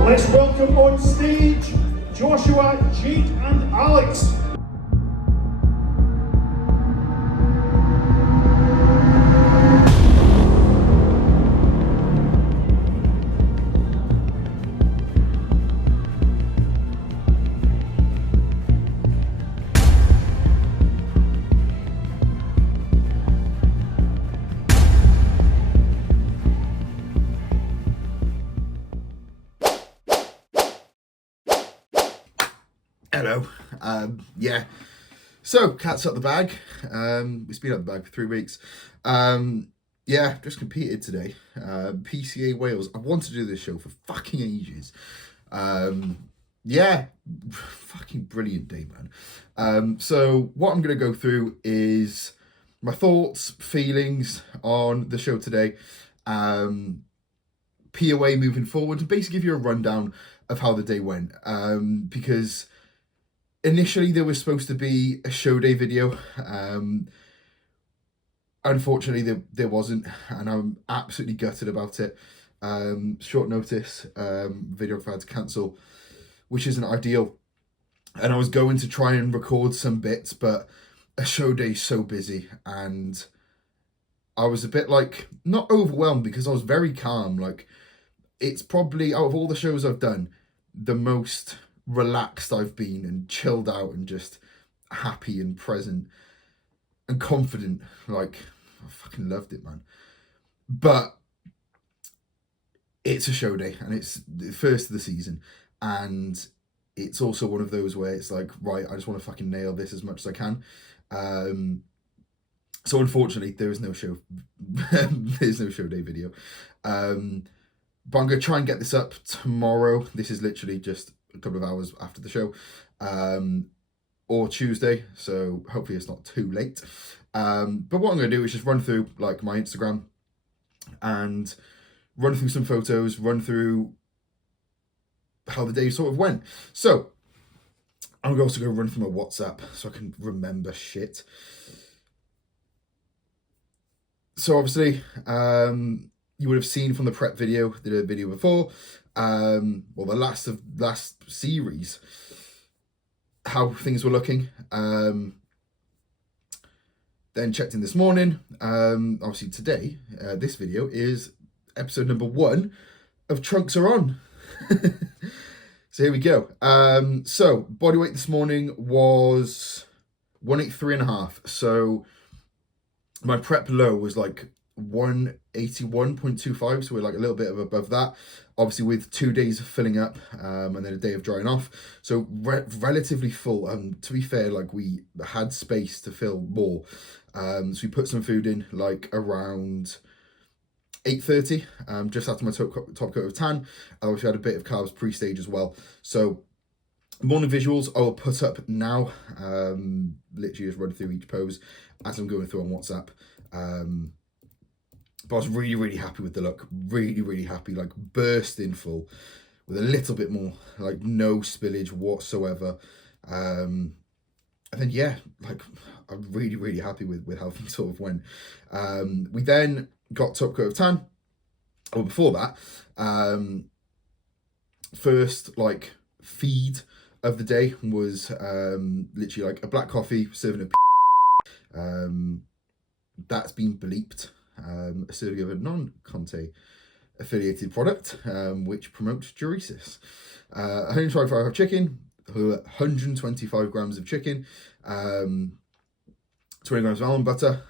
Let's welcome on stage Joshua, Jake and Alex. Hello. Yeah. So, cat's up the bag. It's been up the bag for 3 weeks. Yeah, just competed today. PCA Wales. I wanted to do this show for fucking ages. Yeah, fucking brilliant day, man. So, what I'm going to go through is my thoughts, feelings on the show today. POA moving forward, and basically give you a rundown of how the day went. Because initially, there was supposed to be a show day video. Unfortunately, there wasn't, and I'm absolutely gutted about it. Short notice, videographer had to cancel, which isn't ideal. And I was going to try and record some bits, but a show day is so busy, and I was a bit like, not overwhelmed, because I was very calm. Like, it's probably, out of all the shows I've done, the most relaxed I've been and chilled out and just happy and present and confident. Like, I fucking loved it, man. But it's a show day, and it's the first of the season, and it's also one of those where it's like, right, I just want to fucking nail this as much as I can. So unfortunately, there is no show there's no show day video. But I'm going to try and get this up tomorrow. This is literally just a couple of hours after the show, or Tuesday, so hopefully it's not too late. But what I'm going to do is just run through like my Instagram and run through some photos, run through how the day sort of went. So I'm also going to run through my WhatsApp so I can remember shit. So obviously, you would have seen from the prep video, did a video before, well, the last series, how things were looking. Then checked in this morning. Obviously today, this video is episode number 1 of Trunks Are On. So here we go. So body weight this morning was 183.5. So my prep low was like 181.25, so we're like a little bit above that, obviously with 2 days of filling up, and then a day of drying off, so relatively full. To be fair, like, we had space to fill more, so we put some food in like around 8:30, just after my top coat of tan. I obviously had a bit of carbs pre-stage as well, so morning visuals I'll put up now, literally just run through each pose as I'm going through on WhatsApp. But I was really happy with the look, really happy, like bursting full with a little bit more, like no spillage whatsoever. And then, yeah, like, I'm really happy with how things sort of went. We then got top coat of tan. Well, before that, first like feed of the day was literally like a black coffee serving a that's been bleeped, a serving of a non-Conte affiliated product, which promotes diuresis. 125 grams of chicken, 125 grams of chicken, 20 grams of almond butter,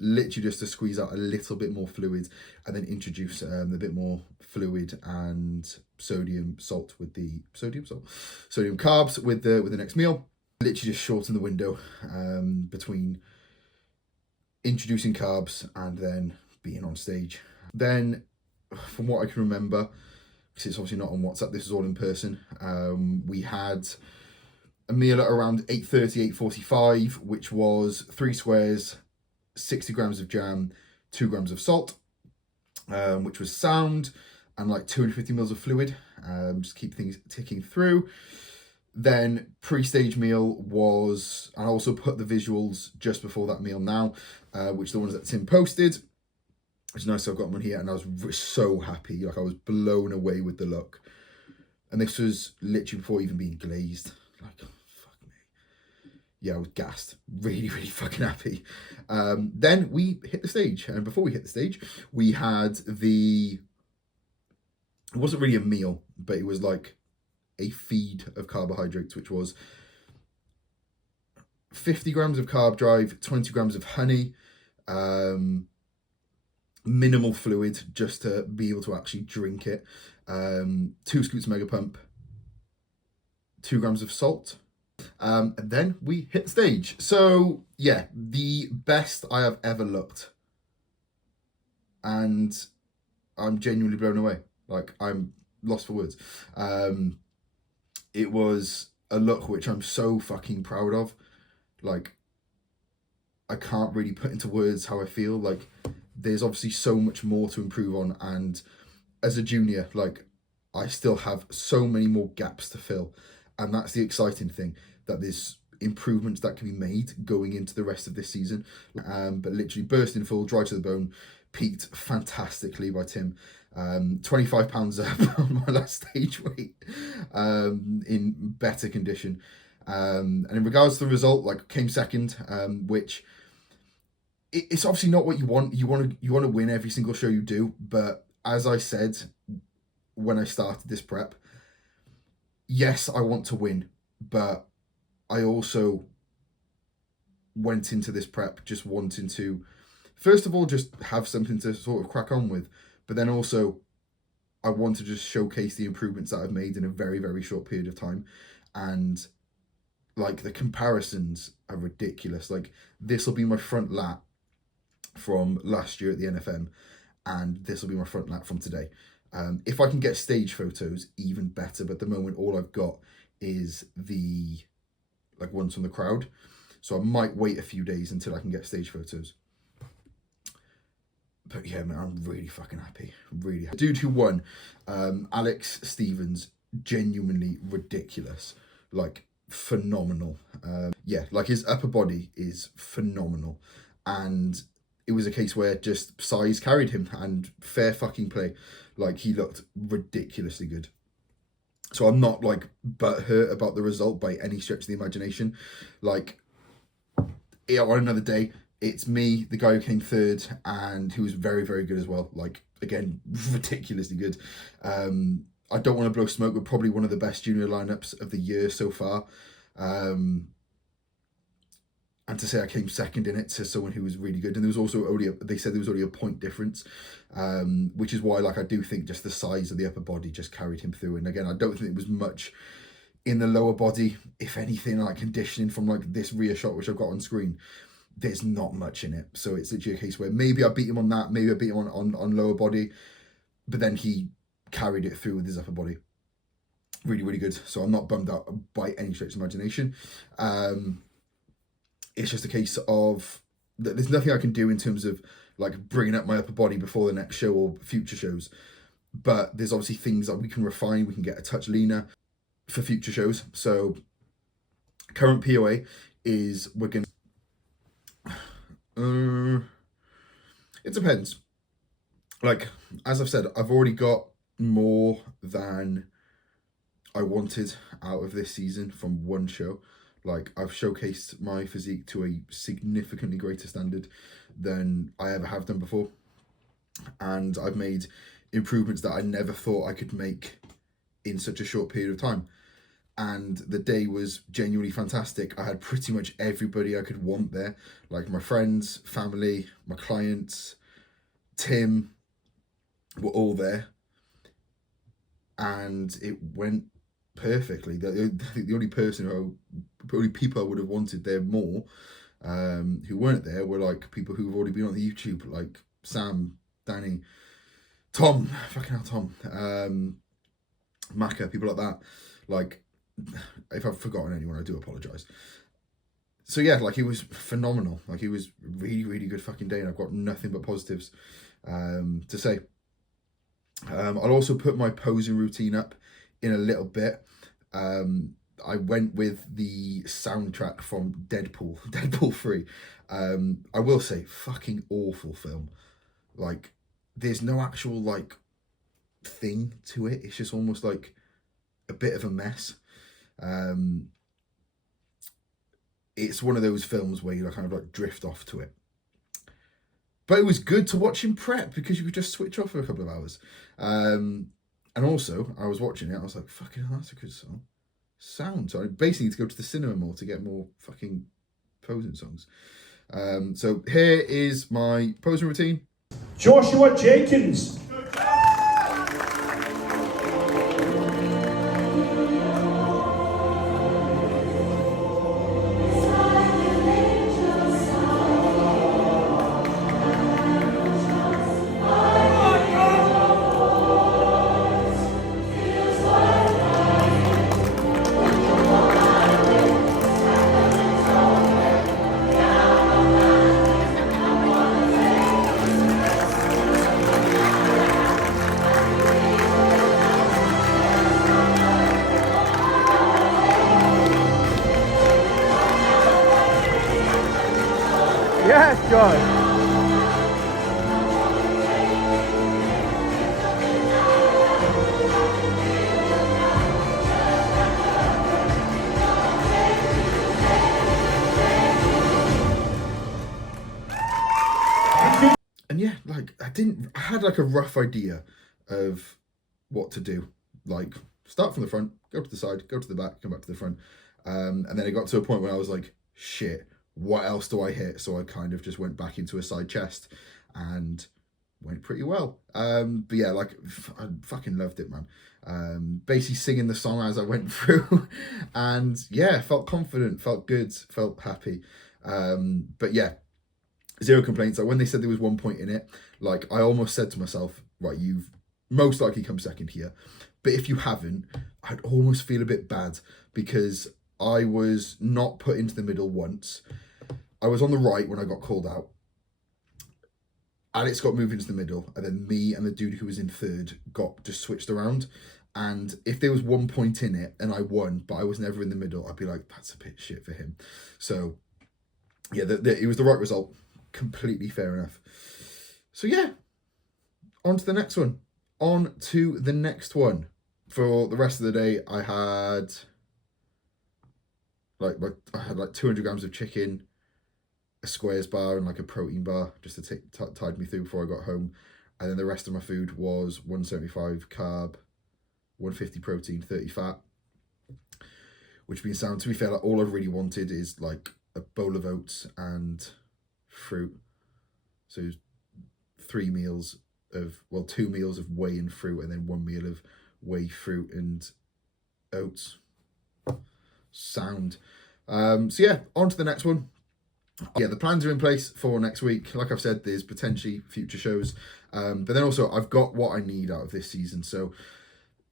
literally just to squeeze out a little bit more fluid and then introduce a bit more fluid and sodium carbs with the next meal. Literally just shorten the window between introducing carbs and then being on stage. Then, from what I can remember, because it's obviously not on WhatsApp, this is all in person, we had a meal at around 8:30, 8:45, which was 3 squares, 60 grams of jam, 2 grams of salt, which was sound, and like 250 mils of fluid, just keep things ticking through. Then pre-stage meal was, and I also put the visuals just before that meal now, which are the ones that Tim posted, which is nice. I've got one here, and I was so happy. Like, I was blown away with the look. And this was literally before even being glazed. Like, fuck me. Yeah, I was gassed. Really, really fucking happy. Then we hit the stage. And before we hit the stage, we had it wasn't really a meal, but it was like a feed of carbohydrates, which was 50 grams of carb drive, 20 grams of honey, minimal fluid just to be able to actually drink it, 2 scoops of Mega Pump, 2 grams of salt, and then we hit the stage. So yeah, the best I have ever looked, and I'm genuinely blown away. Like, I'm lost for words. It was a look which I'm so fucking proud of. Like, I can't really put into words how I feel. Like, there's obviously so much more to improve on, and as a junior, like, I still have so many more gaps to fill, and that's the exciting thing, that there's improvements that can be made going into the rest of this season. But literally bursting full, dry to the bone, peaked fantastically by Tim. 25 pounds up on my last stage weight, in better condition. And in regards to the result, like, came second, which it's obviously not what you want. You want to win every single show you do. But as I said when I started this prep, yes, I want to win, but I also went into this prep just wanting to, first of all, just have something to sort of crack on with. But then also, I want to just showcase the improvements that I've made in a very, very short period of time. And like, the comparisons are ridiculous. Like, this will be my front lat from last year at the NFM, and this will be my front lat from today. If I can get stage photos, even better. But at the moment, all I've got is the ones from the crowd. So I might wait a few days until I can get stage photos. But yeah, man, I'm really fucking happy. Really happy. Dude who won, Alex Stevens, genuinely ridiculous. Like, phenomenal. Yeah, like, his upper body is phenomenal. And it was a case where just size carried him, and fair fucking play. Like, he looked ridiculously good. So I'm not, like, butthurt about the result by any stretch of the imagination. Like, yeah, on another day, it's me, the guy who came third, and who was very, very good as well. Like, again, ridiculously good. I don't want to blow smoke, but probably one of the best junior lineups of the year so far. And to say I came second in it to someone who was really good. And there was also they said there was only a point difference, which is why, like, I do think just the size of the upper body just carried him through. And again, I don't think it was much in the lower body. If anything, like, conditioning from, like, this rear shot, which I've got on screen, there's not much in it. So it's literally a case where maybe I beat him on that, maybe I beat him on lower body, but then he carried it through with his upper body. Really, really good. So I'm not bummed out by any stretch of imagination. It's just a case of that there's nothing I can do in terms of, like, bringing up my upper body before the next show or future shows. But there's obviously things that we can refine. We can get a touch leaner for future shows. So current POA is we're going to... it depends. Like, as I've said, I've already got more than I wanted out of this season from one show. Like, I've showcased my physique to a significantly greater standard than I ever have done before. And I've made improvements that I never thought I could make in such a short period of time. And the day was genuinely fantastic. I had pretty much everybody I could want there. Like, my friends, family, my clients, Tim, were all there. And it went perfectly. The only people I would have wanted there more, who weren't there, were, like, people who've already been on the YouTube, like Sam, Danny, Tom, fucking hell, Tom, Maka, people like that. Like, if I've forgotten anyone, I do apologise. So yeah, like, it was phenomenal. Like, it was really, really good fucking day, and I've got nothing but positives to say. I'll also put my posing routine up in a little bit. I went with the soundtrack from Deadpool 3. I will say, fucking awful film. Like, there's no actual, like, thing to it. It's just almost like a bit of a mess. It's one of those films where you kind of like drift off to it. But it was good to watch in prep because you could just switch off for a couple of hours. And also, I was watching it, I was like, fucking hell, that's a good song. Sound. So I basically need to go to the cinema more to get more fucking posing songs. So here is my posing routine. Joshua Jenkins. Yes, John. And yeah, like I had like a rough idea of what to do. Like start from the front, go to the side, go to the back, come back to the front. And then it got to a point where I was like, shit, what else do I hit? So I kind of just went back into a side chest and went pretty well. But yeah, like I fucking loved it, man. Basically singing the song as I went through and yeah, felt confident, felt good, felt happy. But yeah, zero complaints. Like when they said there was 1 point in it, like I almost said to myself, right, you've most likely come second here. But if you haven't, I'd almost feel a bit bad because I was not put into the middle once. I was on the right when I got called out. Alex got moved into the middle, and then me and the dude who was in third got just switched around. And if there was 1 point in it and I won, but I was never in the middle, I'd be like, that's a bit shit for him. So yeah, it was the right result. Completely fair enough. So yeah, on to the next one. On to the next one. For the rest of the day, I had like 200 grams of chicken, a squares bar and like a protein bar just to tide me through before I got home. And then the rest of my food was 175 carb, 150 protein, 30 fat. Which means to be fair, like all I've really wanted is like a bowl of oats and fruit. So 2 meals of whey and fruit, and then 1 meal of whey, fruit and oats. Sound. So yeah, on to the next one. Yeah, the plans are in place for next week. Like I've said, there's potentially future shows, but then also I've got what I need out of this season. So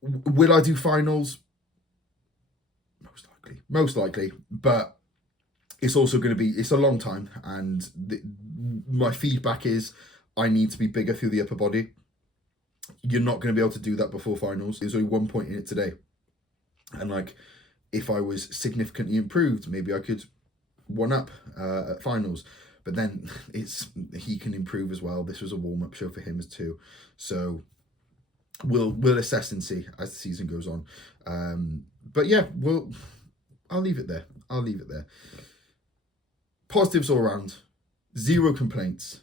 will I do finals? Most likely, but it's also going to be, it's a long time, and my feedback is I need to be bigger through the upper body. You're not going to be able to do that before finals. There's only 1 point in it today, and like if I was significantly improved, maybe I could one up at finals. But then he can improve as well. This was a warm-up show for him as too, so we'll assess and see as the season goes on. But yeah, I'll leave it there. Positives all around. Zero complaints.